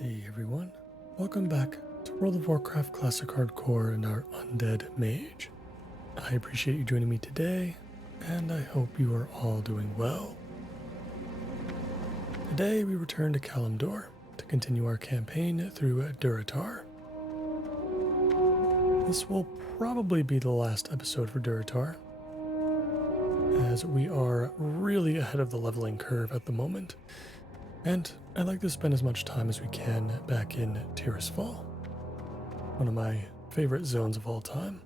Hey everyone, welcome back to World of Warcraft Classic Hardcore and our Undead Mage. I appreciate you joining me today, and I hope you are all doing well. Today we return to Kalimdor to continue our campaign through Durotar. This will probably be the last episode for Durotar, as we are really ahead of the leveling curve at the moment. And I'd like to spend as much time as we can back in Tirisfal, one of my favorite zones of all time.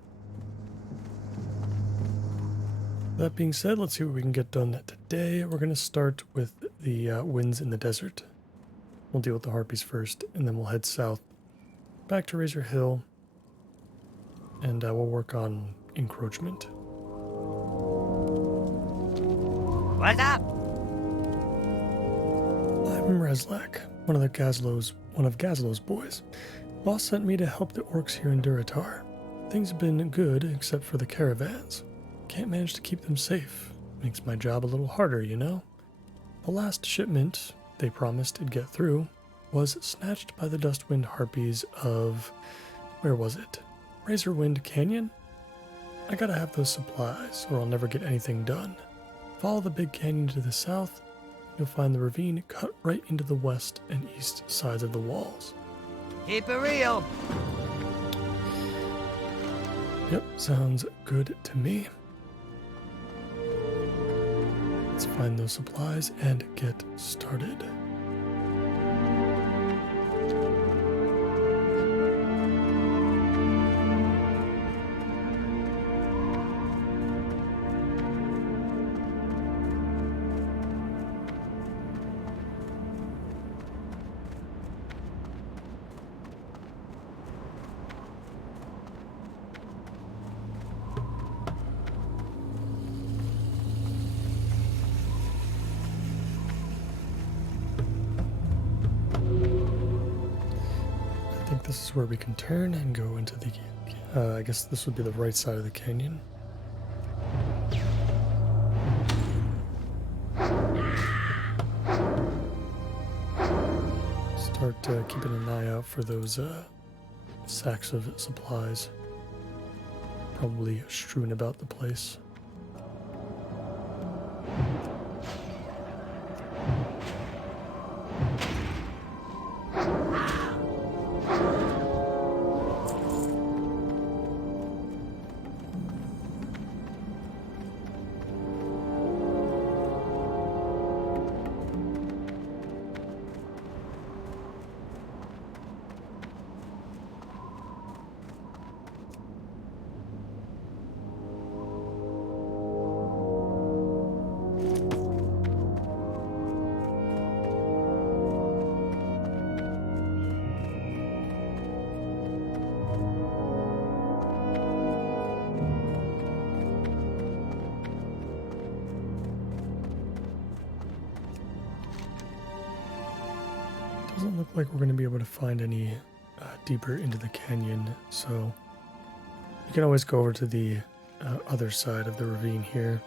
That being said, let's see what we can get done today. We're going to start with the winds in the desert. We'll deal with the harpies first, and then we'll head south back to Razor Hill, and we'll work on encroachment. What's up? I'm Rezlak, one of Gazlo's boys. Boss sent me to help the orcs here in Durotar. Things have been good except for the caravans. Can't manage to keep them safe. Makes my job a little harder, you know? The last shipment they promised it'd get through was snatched by the Dustwind harpies of... where was it? Razorwind Canyon? I gotta have those supplies or I'll never get anything done. Follow the big canyon to the south. You'll find the ravine cut right into the west and east sides of the walls. Keep it real. Yep, sounds good to me. Let's find those supplies and get started. This is where we can turn and go into the, I guess this would be the right side of the canyon. Start keeping an eye out for those sacks of supplies, probably strewn about the place. Doesn't look like we're going to be able to find any deeper into the canyon, so you can always go over to the other side of the ravine here.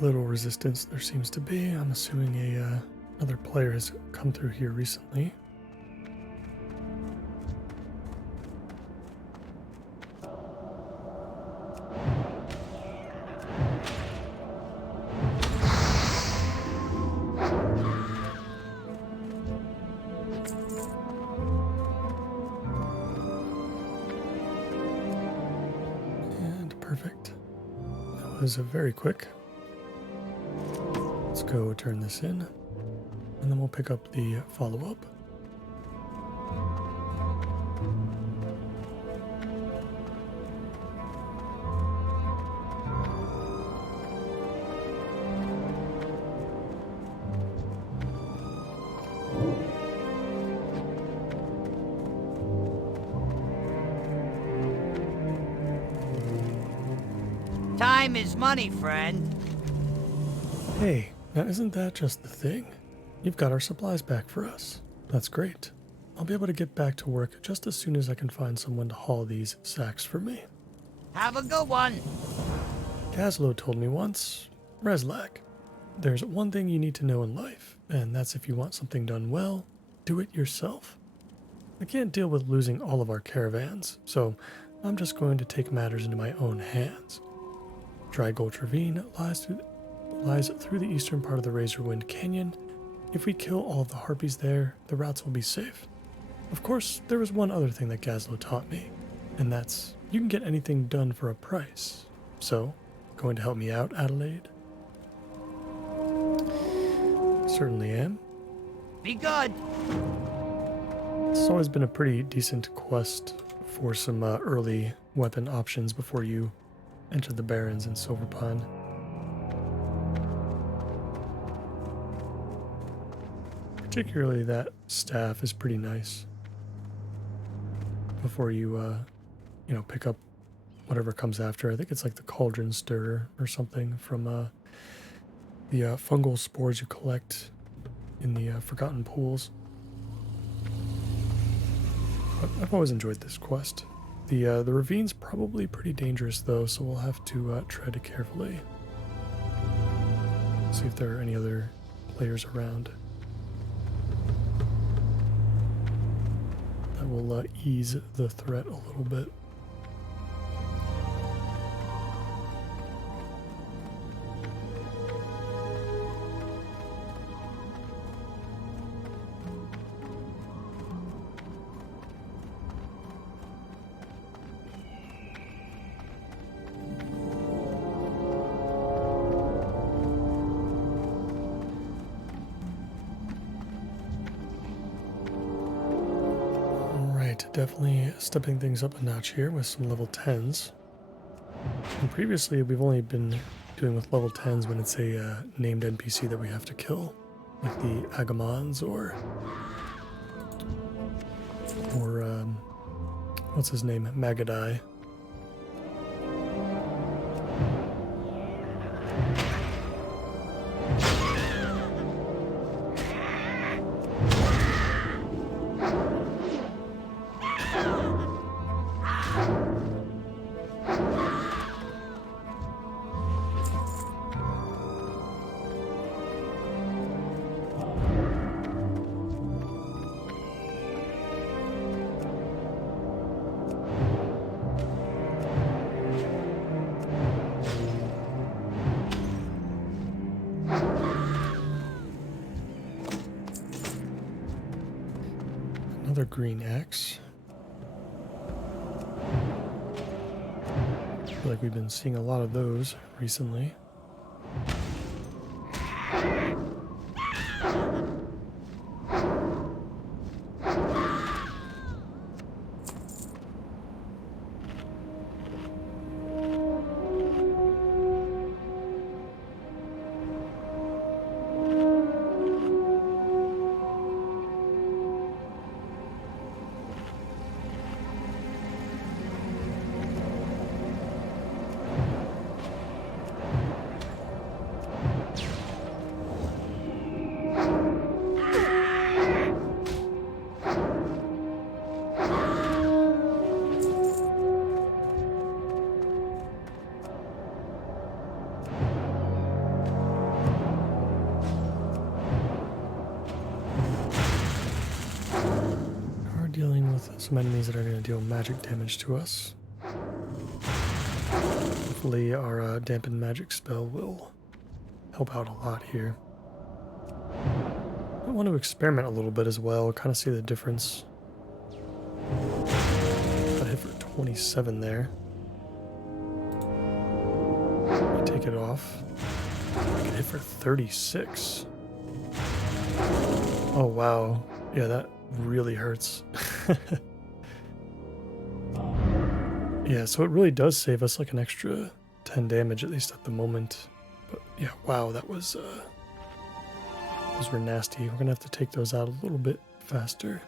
Little resistance there seems to be. I'm assuming another player has come through here recently. And perfect. That was very quick. Let's go turn this in, and then we'll pick up the follow-up. Time is money, friend. Hey, now isn't that just the thing? You've got our supplies back for us. That's great. I'll be able to get back to work just as soon as I can find someone to haul these sacks for me. Have a good one. Gazlo told me once, Reslak, there's one thing you need to know in life, and that's if you want something done well, do it yourself. I can't deal with losing all of our caravans, so I'm just going to take matters into my own hands. Dry Gulch Ravine lies through the eastern part of the Razorwind Canyon. If we kill all of the harpies there, the routes will be safe. Of course, there was one other thing that Gazlo taught me, and that's you can get anything done for a price. So, going to help me out, Adelaide? Certainly am. Be good. It's always been a pretty decent quest for some early weapon options before you enter the Barrens in Silverpine. Particularly that staff is pretty nice before you, pick up whatever comes after. I think it's like the Cauldron Stirrer or something from the fungal spores you collect in the Forgotten Pools. But I've always enjoyed this quest. The ravine's probably pretty dangerous though, so we'll have to tread carefully. See if there are any other players around. That will ease the threat a little bit. Definitely stepping things up a notch here with some level 10s. And previously we've only been doing with level 10s when it's a named NPC that we have to kill, like the Agamons or what's his name, Magadai. Another green axe. I feel like we've been seeing a lot of those recently. Some enemies that are going to deal magic damage to us. Hopefully our dampen magic spell will help out a lot here. I want to experiment a little bit as well, kind of see the difference. Got hit for 27 there. Take it off. I get hit for 36. Oh wow. Yeah, that really hurts. Yeah, so it really does save us like an extra 10 damage, at least at the moment. But yeah, wow, those were nasty. We're gonna have to take those out a little bit faster.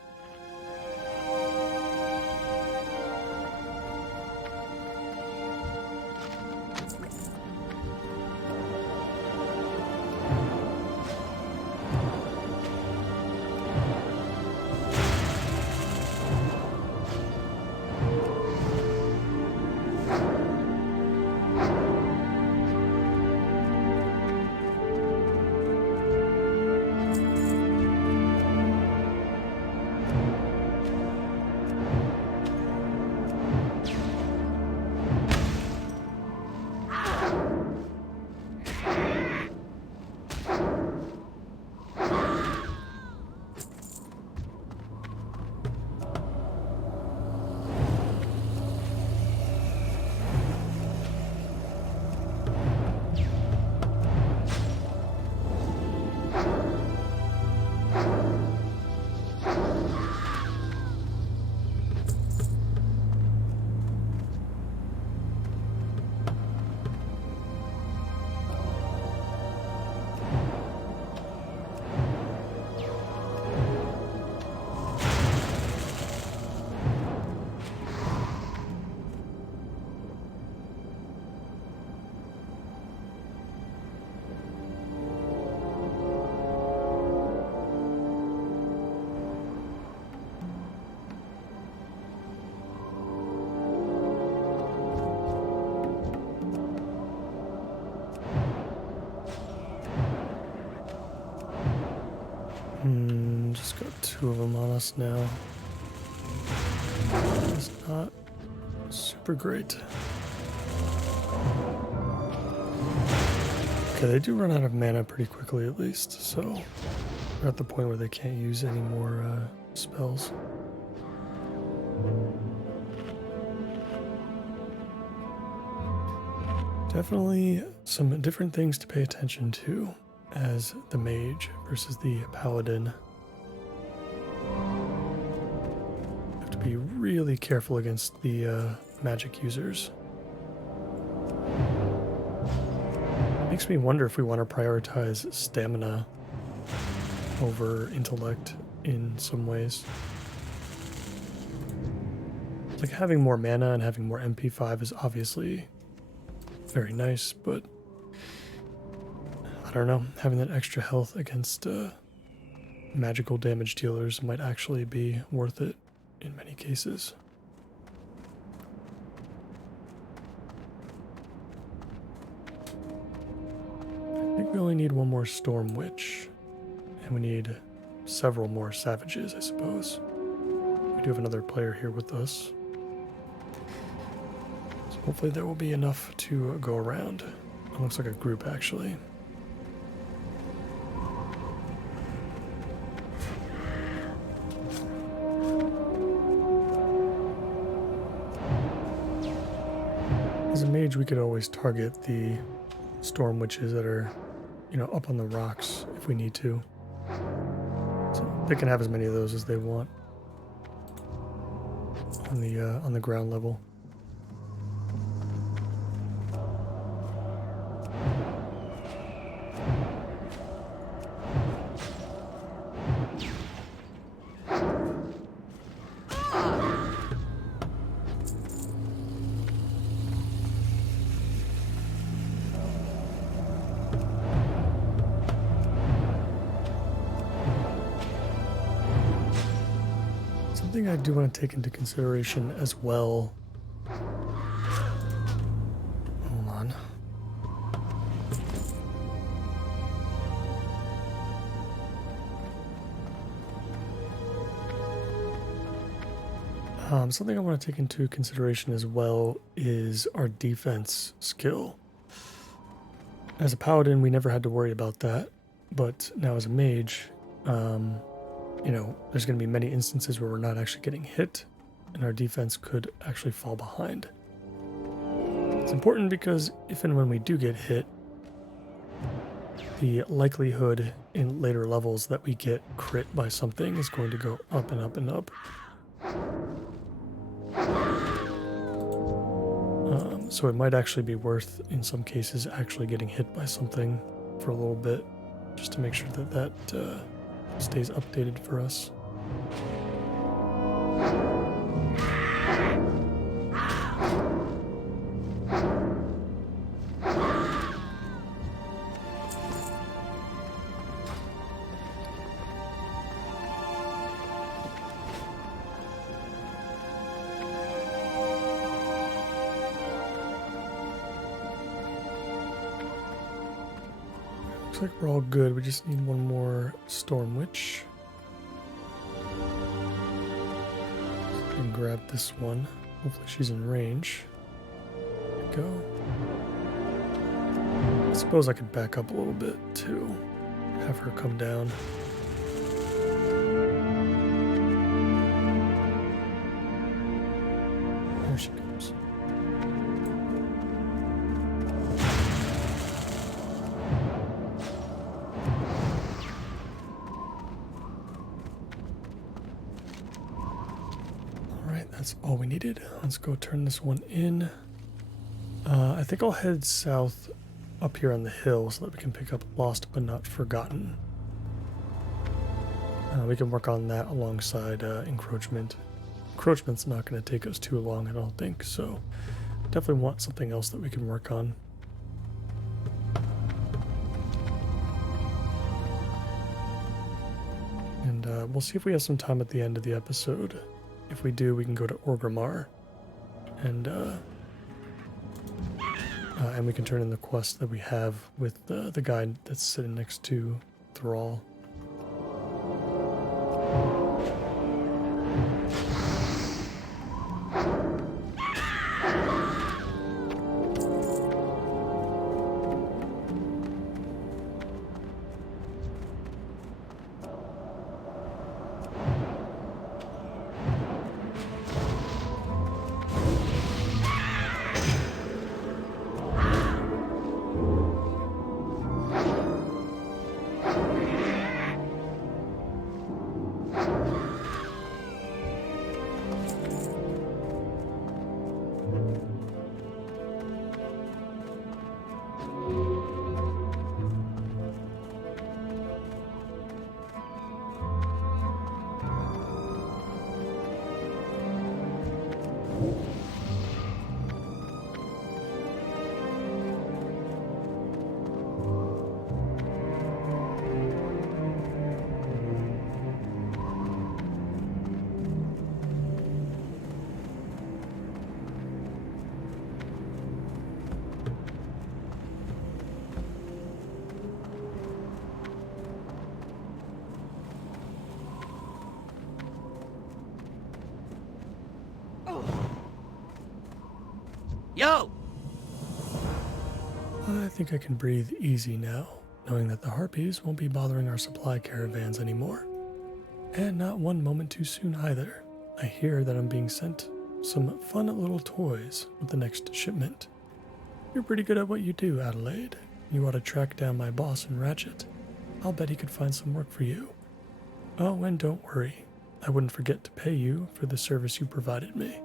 us now. It's not super great. Okay, they do run out of mana pretty quickly at least, so we're at the point where they can't use any more spells. Definitely some different things to pay attention to as the mage versus the paladin. Have to be really careful against the magic users. Makes me wonder if we want to prioritize stamina over intellect in some ways. Like having more mana and having more MP5 is obviously very nice, but I don't know, having that extra health against magical damage dealers might actually be worth it in many cases. I think we only need one more Storm Witch, and we need several more Savages, I suppose. We do have another player here with us. So hopefully there will be enough to go around. It looks like a group, actually. As a mage, we could always target the Storm Witches that are, you know, up on the rocks if we need to. So they can have as many of those as they want on the ground level. Something I do want to take into consideration as well. Hold on. Something I want to take into consideration as well is our defense skill. As a paladin, we never had to worry about that, but now as a mage, you know, there's going to be many instances where we're not actually getting hit, and our defense could actually fall behind. It's important because if and when we do get hit, the likelihood in later levels that we get crit by something is going to go up and up and up. So it might actually be worth, in some cases, actually getting hit by something for a little bit, just to make sure that that stays updated for us. Looks like we're all good. We just need one more Storm Witch. And grab this one. Hopefully she's in range. There we go. I suppose I could back up a little bit to have her come down. There she comes. That's all we needed. Let's go turn this one in. I think I'll head south up here on the hill so that we can pick up Lost but Not Forgotten. We can work on that alongside Encroachment. Encroachment's not going to take us too long, I don't think, so definitely want something else that we can work on. And we'll see if we have some time at the end of the episode. If we do, we can go to Orgrimmar, and we can turn in the quest that we have with the guy that's sitting next to Thrall. Yo! I think I can breathe easy now, knowing that the harpies won't be bothering our supply caravans anymore. And not one moment too soon either. I hear that I'm being sent some fun little toys with the next shipment. You're pretty good at what you do, Adelaide. You ought to track down my boss in Ratchet. I'll bet he could find some work for you. Oh, and don't worry. I wouldn't forget to pay you for the service you provided me.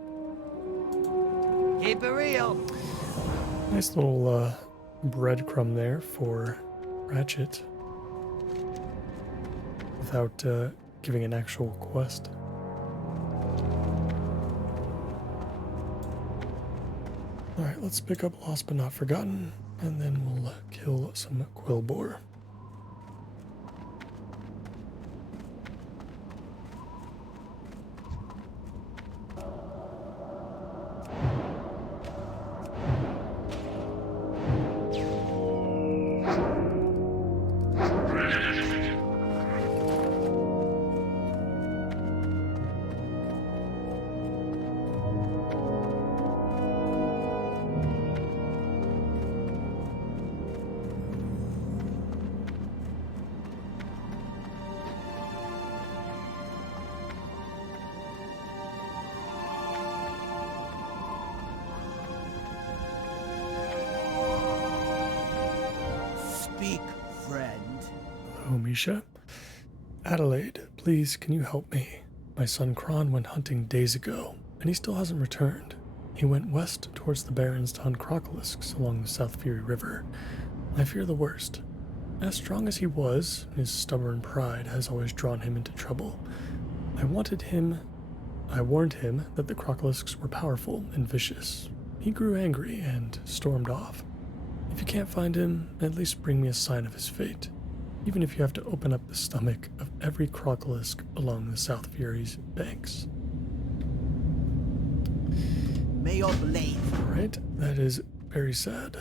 Keep it real. Nice little breadcrumb there for Ratchet. Without giving an actual quest. Alright, let's pick up Lost But Not Forgotten, and then we'll kill some Quillboar. Speak, friend. Hello, Misha. Adelaide, please, can you help me? My son Kron went hunting days ago, and he still hasn't returned. He went west towards the Barrens to hunt crocolisks along the South Fury River. I fear the worst. As strong as he was, his stubborn pride has always drawn him into trouble. I warned him that the crocolisks were powerful and vicious. He grew angry and stormed off. If you can't find him, at least bring me a sign of his fate, even if you have to open up the stomach of every crocolisk along the South Fury's banks. May your blade. Alright, that is very sad.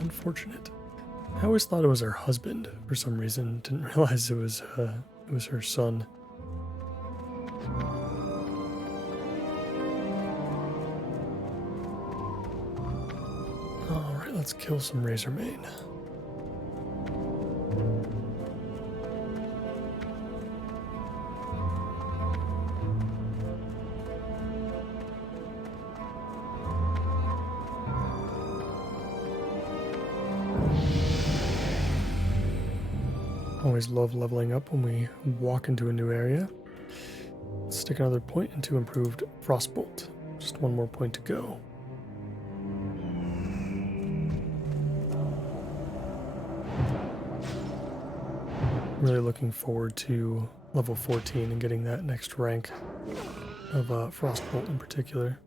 Unfortunate. I always thought it was her husband for some reason. Didn't realize it was her son. Alright, let's kill some Razormane. Always love leveling up when we walk into a new area. Let's stick another point into improved Frostbolt. Just one more point to go. Really looking forward to level 14 and getting that next rank of Frostbolt in particular.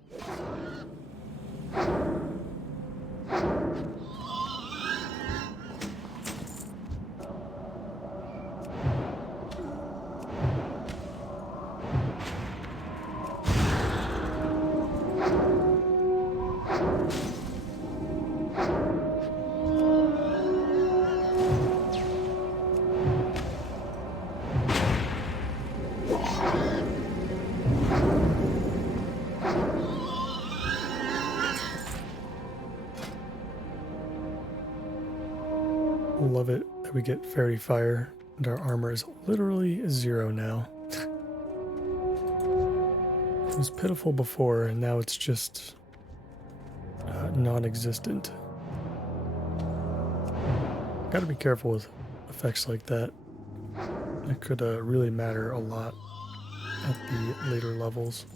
Love it that we get Fairy Fire and our armor is literally 0 now. It was pitiful before and now it's just non-existent. Gotta be careful with effects like that. It could really matter a lot at the later levels.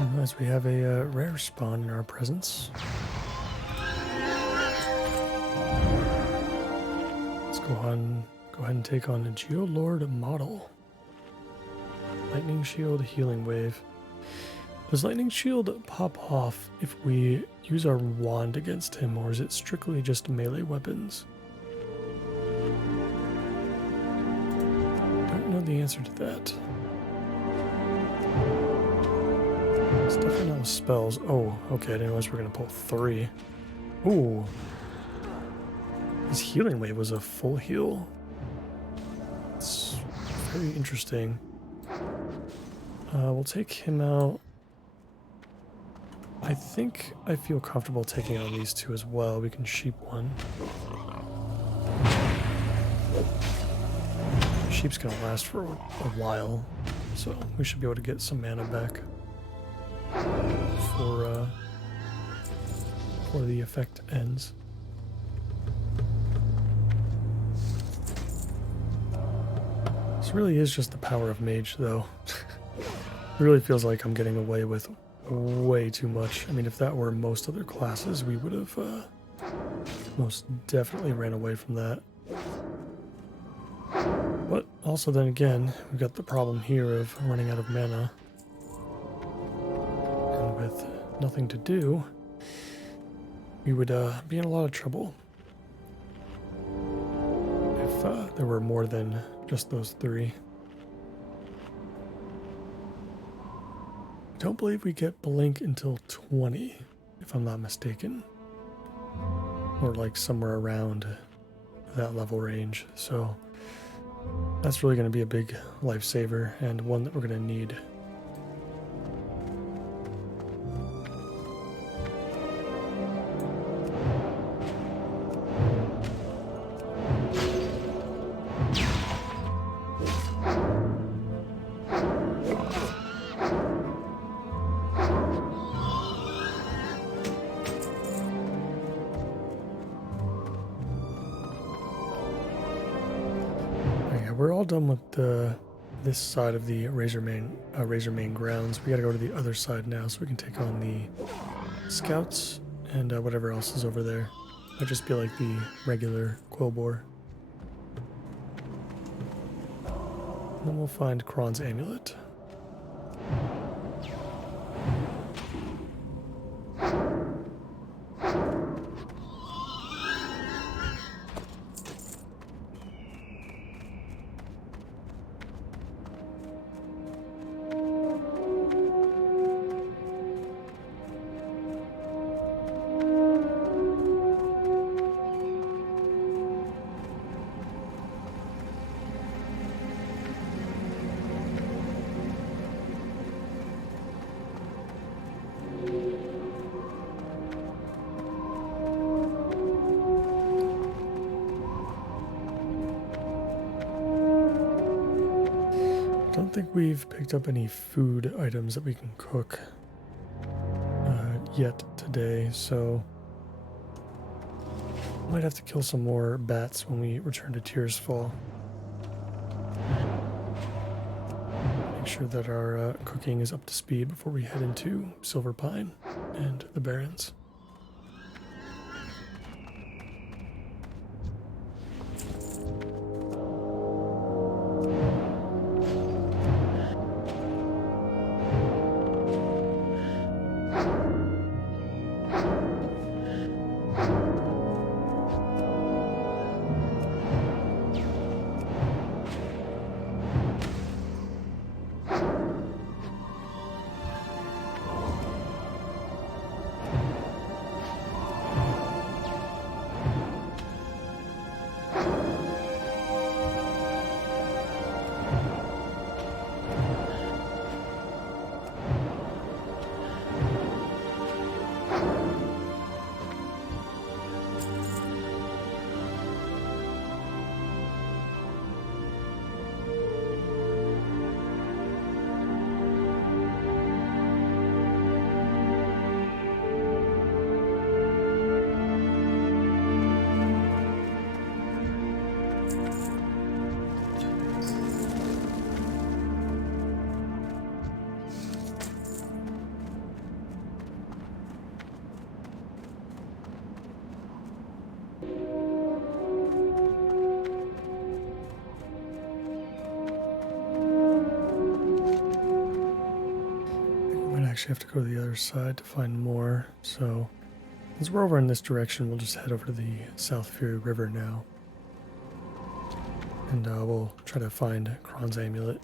As we have a rare spawn in our presence. Let's go ahead and take on a Geolord model. Lightning Shield, Healing Wave. Does Lightning Shield pop off if we use our wand against him, or is it strictly just melee weapons? Don't know the answer to that. It's definitely not spells. Oh, okay, I didn't realize we were going to pull 3. Ooh. His Healing Wave was a full heal. It's very interesting. We'll take him out. I think I feel comfortable taking on these two as well. We can sheep one. Sheep's gonna last for a while, so we should be able to get some mana back before the effect ends. This really is just the power of Mage, though. It really feels like I'm getting away with way too much. I mean, if that were most other classes, we would have most definitely ran away from that. But also then again, we've got the problem here of running out of mana. And with nothing to do, we would be in a lot of trouble if there were more than just those 3. I don't believe we get Blink until 20, if I'm not mistaken. Or like somewhere around that level range. So that's really going to be a big lifesaver and one that we're going to need. We're all done with this side of the Razormane grounds. We gotta go to the other side now so we can take on the scouts and whatever else is over there. Might just be like the regular Quillboar. And then we'll find Kron's amulet. I don't think we've picked up any food items that we can cook yet today, so might have to kill some more bats when we return to Tears Fall. Make sure that our cooking is up to speed before we head into Silver Pine and the Barrens. actually have to go to the other side to find more, so as we're over in this direction, we'll just head over to the South Fury River now. And we'll try to find Kron's amulet.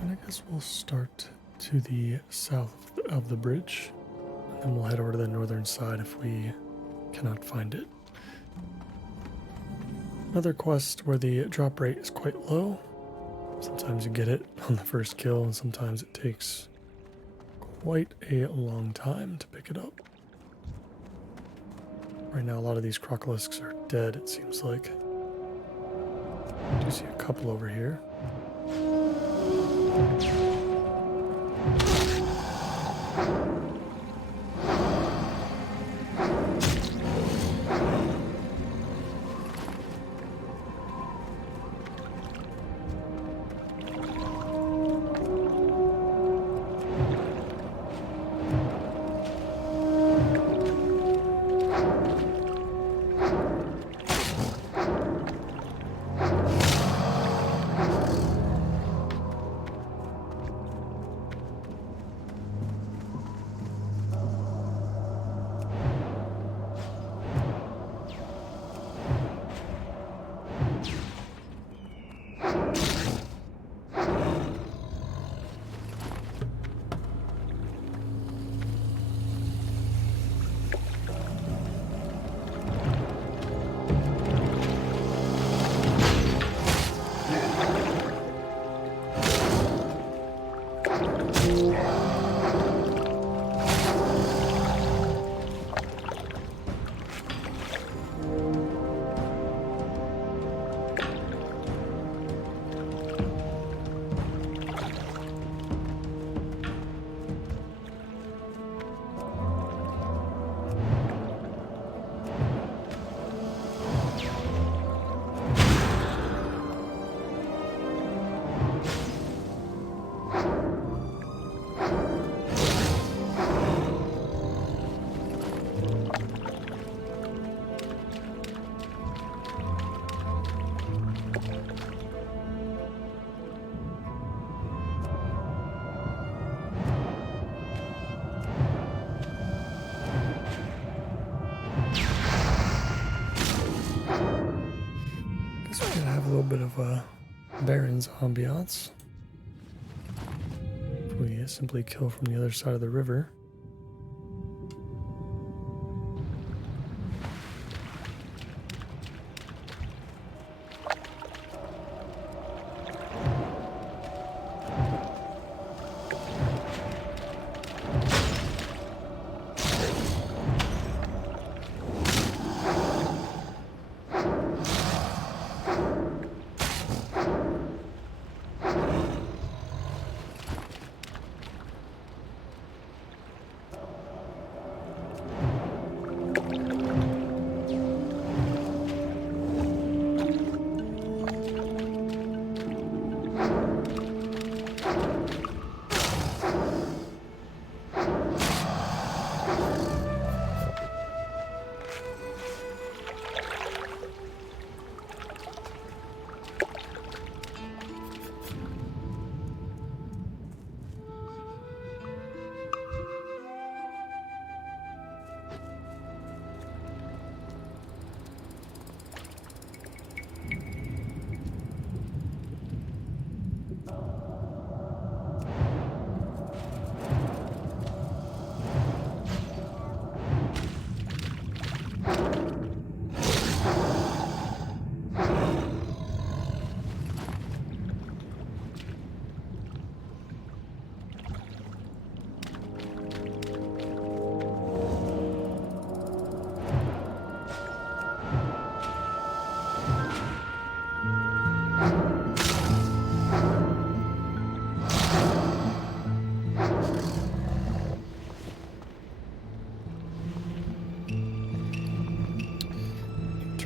And I guess we'll start to the south of the bridge, and then we'll head over to the northern side if we cannot find it. Another quest where the drop rate is quite low. Sometimes you get it on the first kill, and sometimes it takes quite a long time to pick it up. Right now, a lot of these crocolisks are dead, it seems like. I do see a couple over here. A little bit of a Baron's ambiance. If we simply kill from the other side of the river.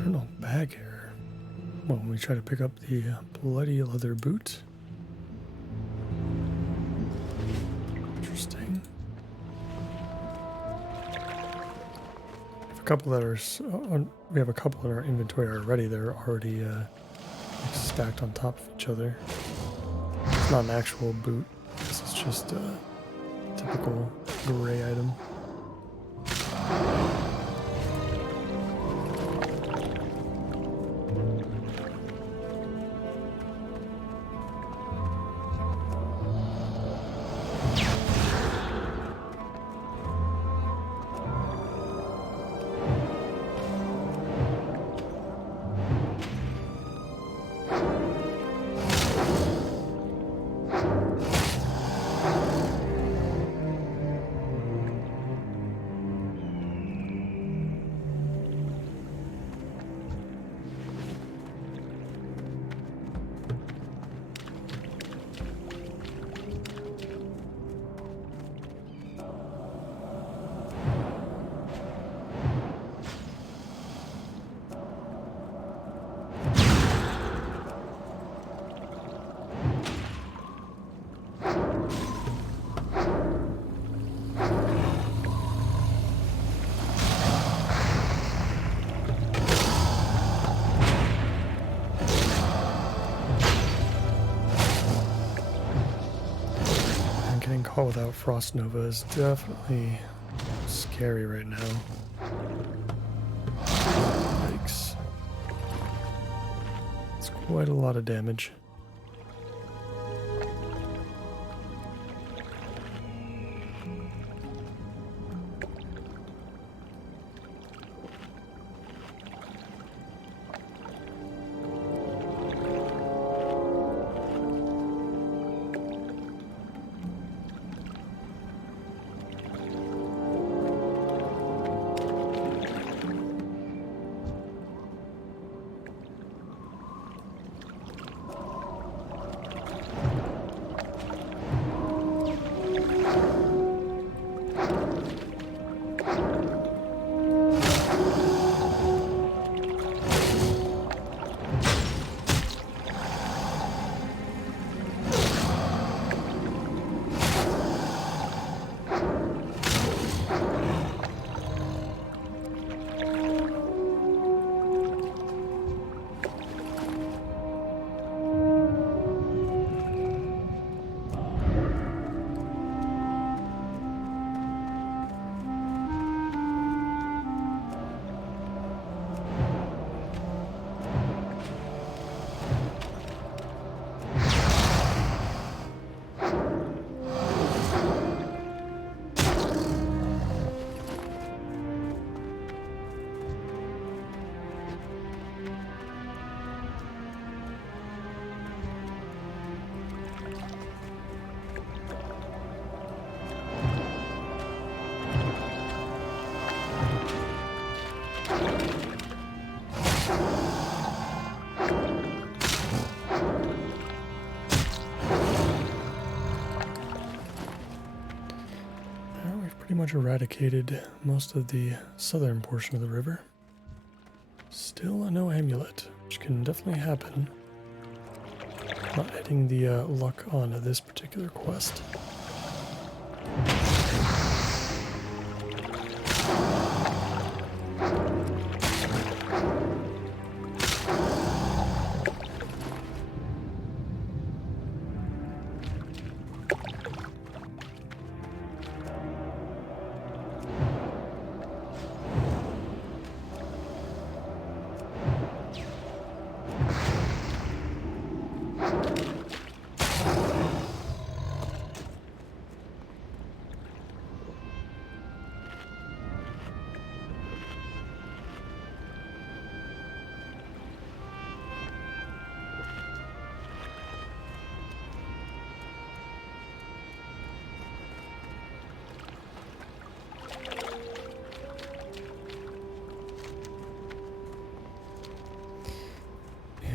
Journal bag error. Well, when we try to pick up the bloody leather boot. Interesting. A couple that are we have a couple in our inventory already. They're already like stacked on top of each other. It's not an actual boot. This is just a typical gray item. Call without Frost Nova is definitely scary right now. Yikes. It's quite a lot of damage. Pretty much eradicated most of the southern portion of the river. Still no amulet, which can definitely happen. Not hitting the luck on this particular quest.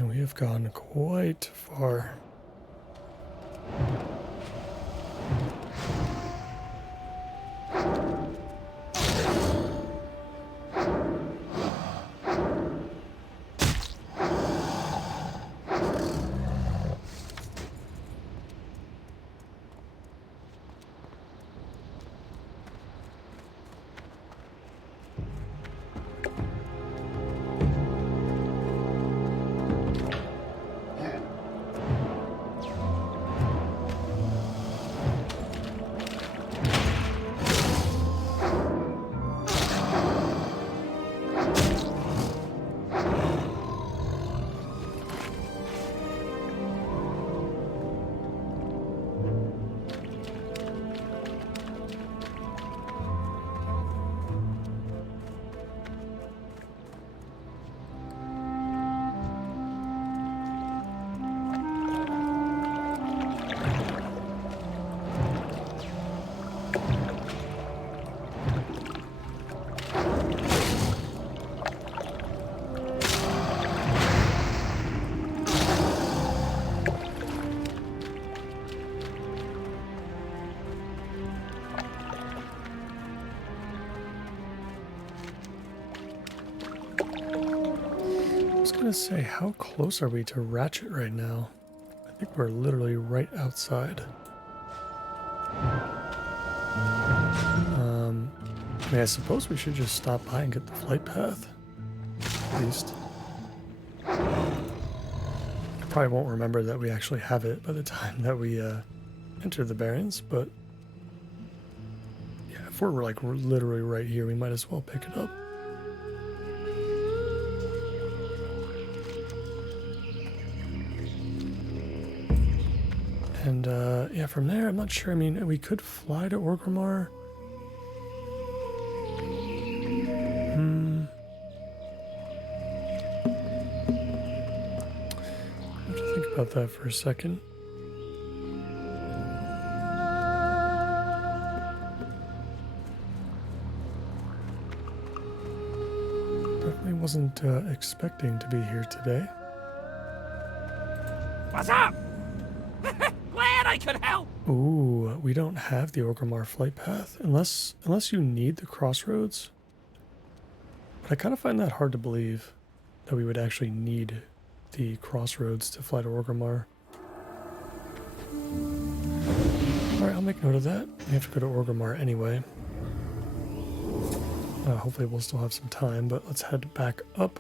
We have gone quite far. was gonna say, how close are we to Ratchet right now? I think we're literally right outside. I mean, I suppose we should just stop by and get the flight path, at least. I probably won't remember that we actually have it by the time that we enter the Barrens, but yeah, if we're like literally right here, we might as well pick it up. And yeah, from there, I'm not sure. I mean, we could fly to Orgrimmar. I have to think about that for a second. Definitely wasn't expecting to be here today. What's up? Glad I could help. Ooh, we don't have the Orgrimmar flight path unless you need the crossroads. But I kind of find that hard to believe that we would actually need the crossroads to fly to Orgrimmar. Alright, I'll make note of that. We have to go to Orgrimmar anyway. Hopefully we'll still have some time, but let's head back up.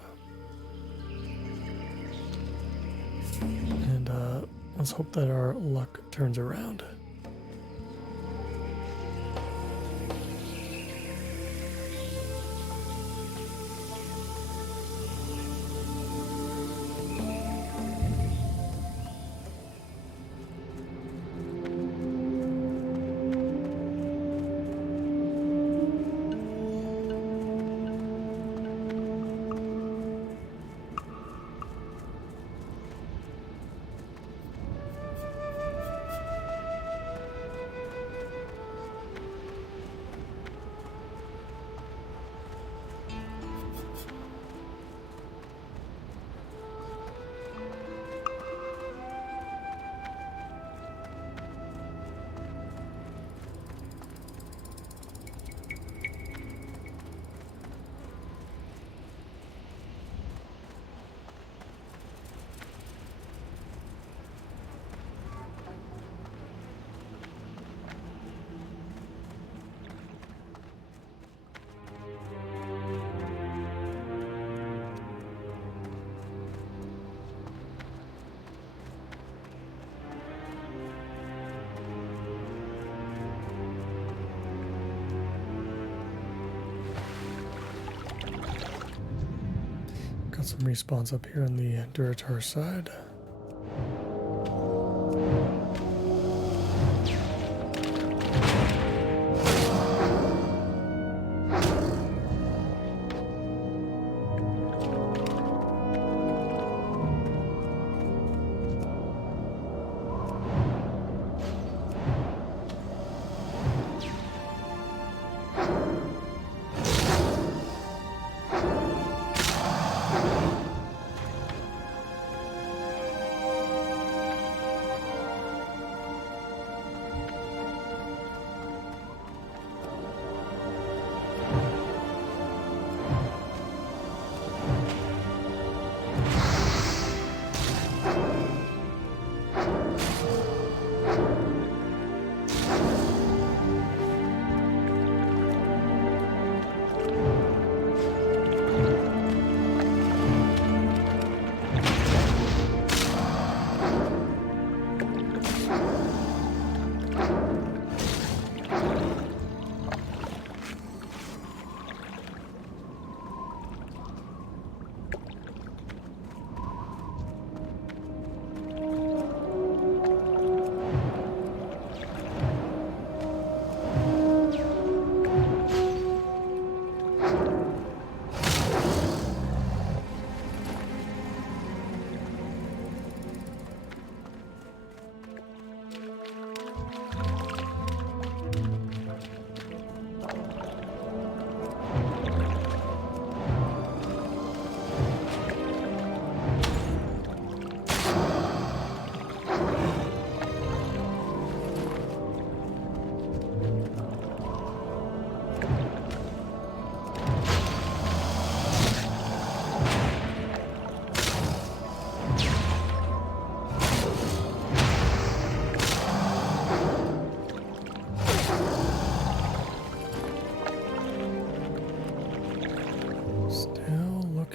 And let's hope that our luck turns around. Got some respawns up here on the Durotar side.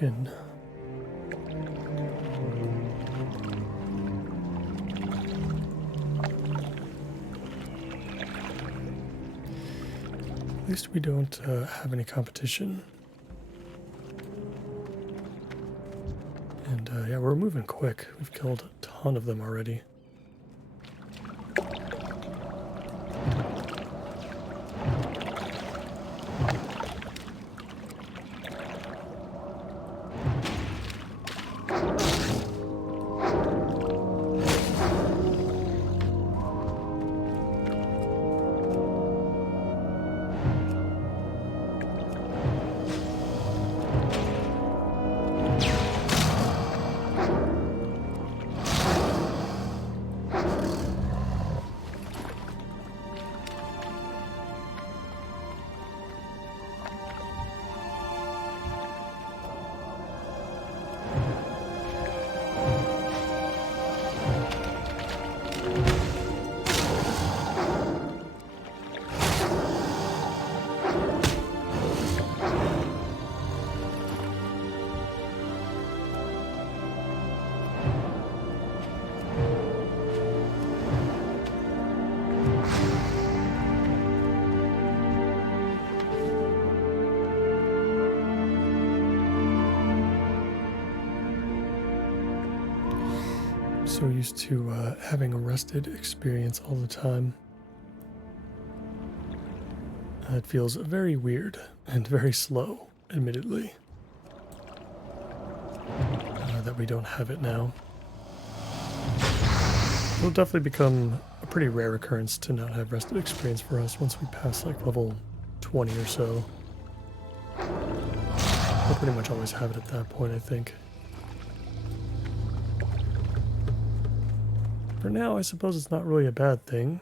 working. At least we don't have any competition. And yeah, we're moving quick. We've killed a ton of them already. So used to having a rested experience all the time. It feels very weird and very slow, admittedly, that we don't have it now. It'll definitely become a pretty rare occurrence to not have rested experience for us once we pass like level 20 or so. We'll pretty much always have it at that point, I think. For now, I suppose it's not really a bad thing.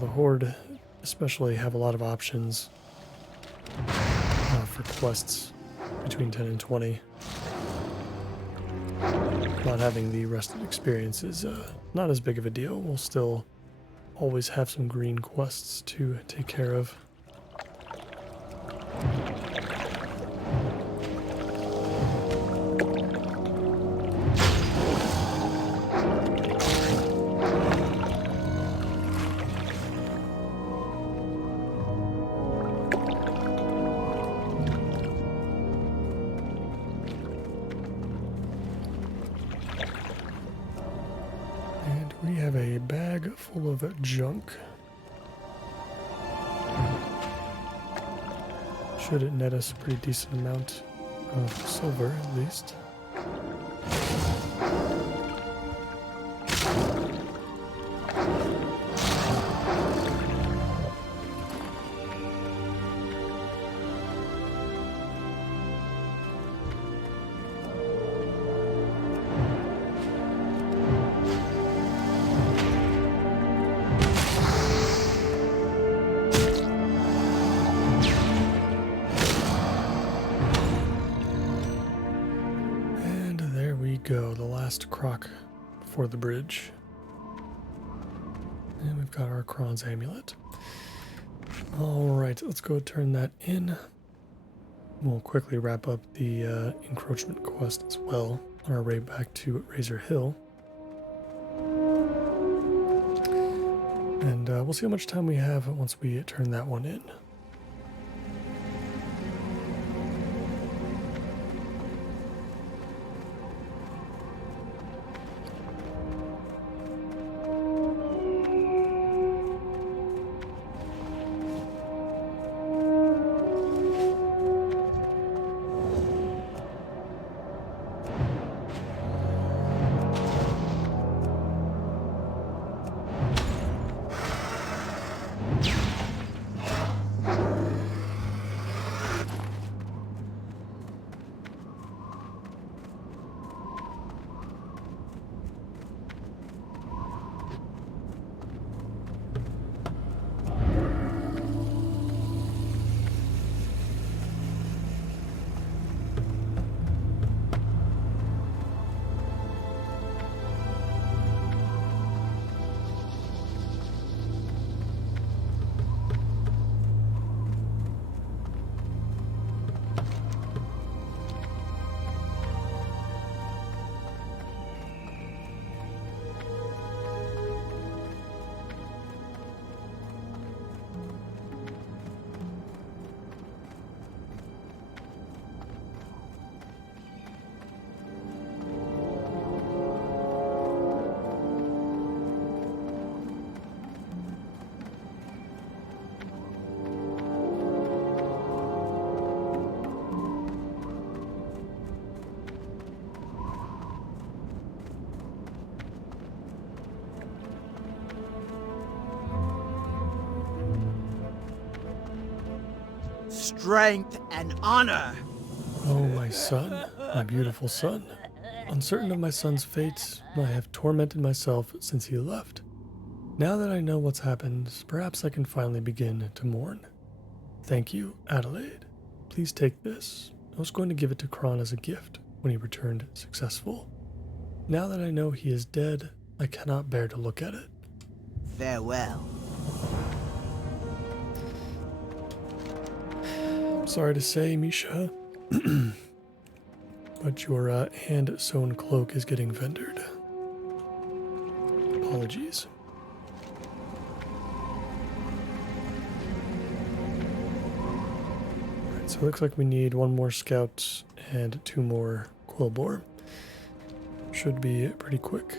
The Horde especially have a lot of options for quests between 10 and 20. Not having the rested experience is not as big of a deal. We'll still always have some green quests to take care of. We have a bag full of junk. Should it net us a pretty decent amount of silver, at least. Go, the last croc before the bridge. And we've got our Kron's amulet. Alright, let's go turn that in. We'll quickly wrap up the encroachment quest as well on our way back to Razor Hill. And we'll see how much time we have once we turn that one in. strength, and honor. Oh, my son, my beautiful son. Uncertain of my son's fate, I have tormented myself since he left. Now that I know what's happened, perhaps I can finally begin to mourn. Thank you, Adelaide. Please take this. I was going to give it to Kron as a gift when he returned successful. Now that I know he is dead, I cannot bear to look at it. Farewell. Sorry to say, Misha, but your hand-sewn cloak is getting vendered. Apologies. Alright, so it looks like we need one more scout and 2 more quillbore. Should be pretty quick.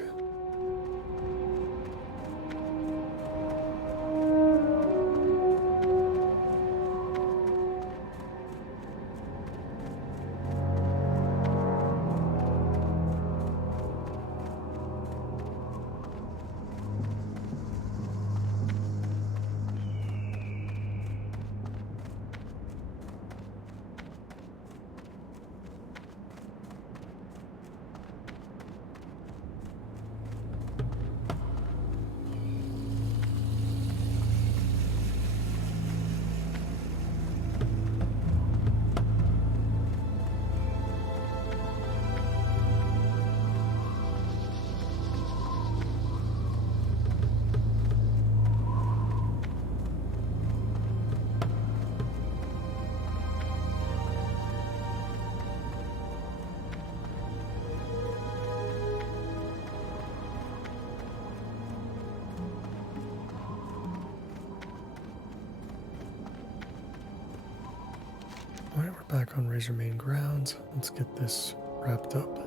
Alright, we're back on Razor Main grounds. Let's get this wrapped up.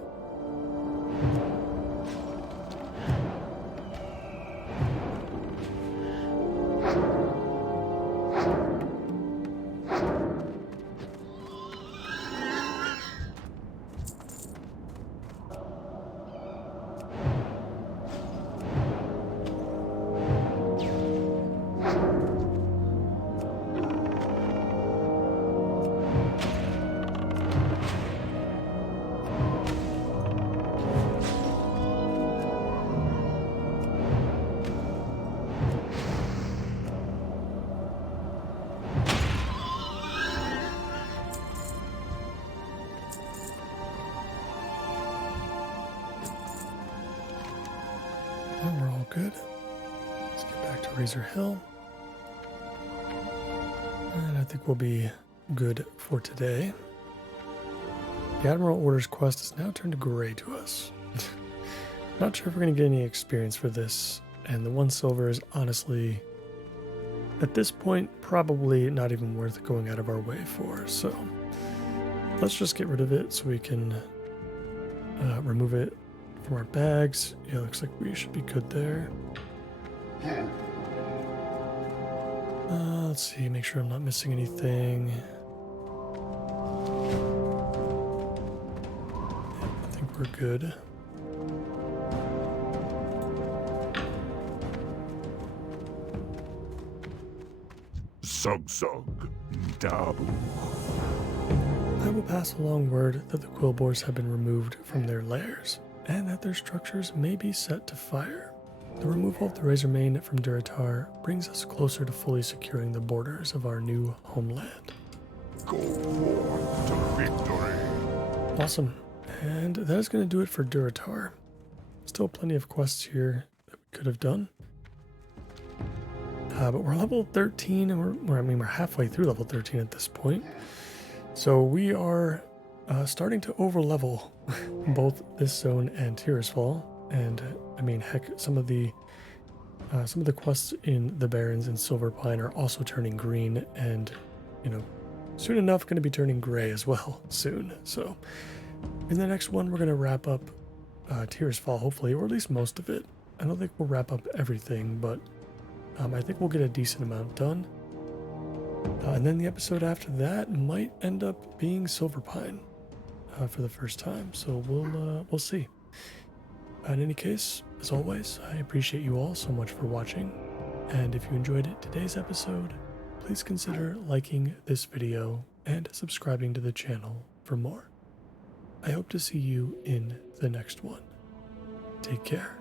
Oh, we're all good. Let's get back to Razor Hill. And I think we'll be good for today. The Admiral Orders quest is now turned gray to us. Not sure if we're going to get any experience for this, and the 1 silver is honestly, at this point, probably not even worth going out of our way for, so let's just get rid of it so we can remove it from our bags. Yeah, looks like we should be good there. Let's see, make sure I'm not missing anything. I think we're good. Sug Dabu. I will pass along word that the quillbores have been removed from their lairs, and that their structures may be set to fire. The removal of the Razor Main from Durotar brings us closer to fully securing the borders of our new homeland. Go forth to victory. Awesome. And that is going to do it for Durotar. Still plenty of quests here that we could have done. But we're level 13, and we're halfway through level 13 at this point. So we are starting to overlevel both this zone and Tirisfal. And I mean, heck, some of the quests in the Barrens and Silverpine are also turning green, and soon enough going to be turning gray as well soon. So in the next one, we're going to wrap up Tirisfal, hopefully, or at least most of it. I don't think we'll wrap up everything, but I think we'll get a decent amount done. And then the episode after that might end up being Silverpine for the first time. So we'll see. In any case, as always, I appreciate you all so much for watching. And if you enjoyed today's episode, please consider liking this video and subscribing to the channel for more. I hope to see you in the next one. Take care.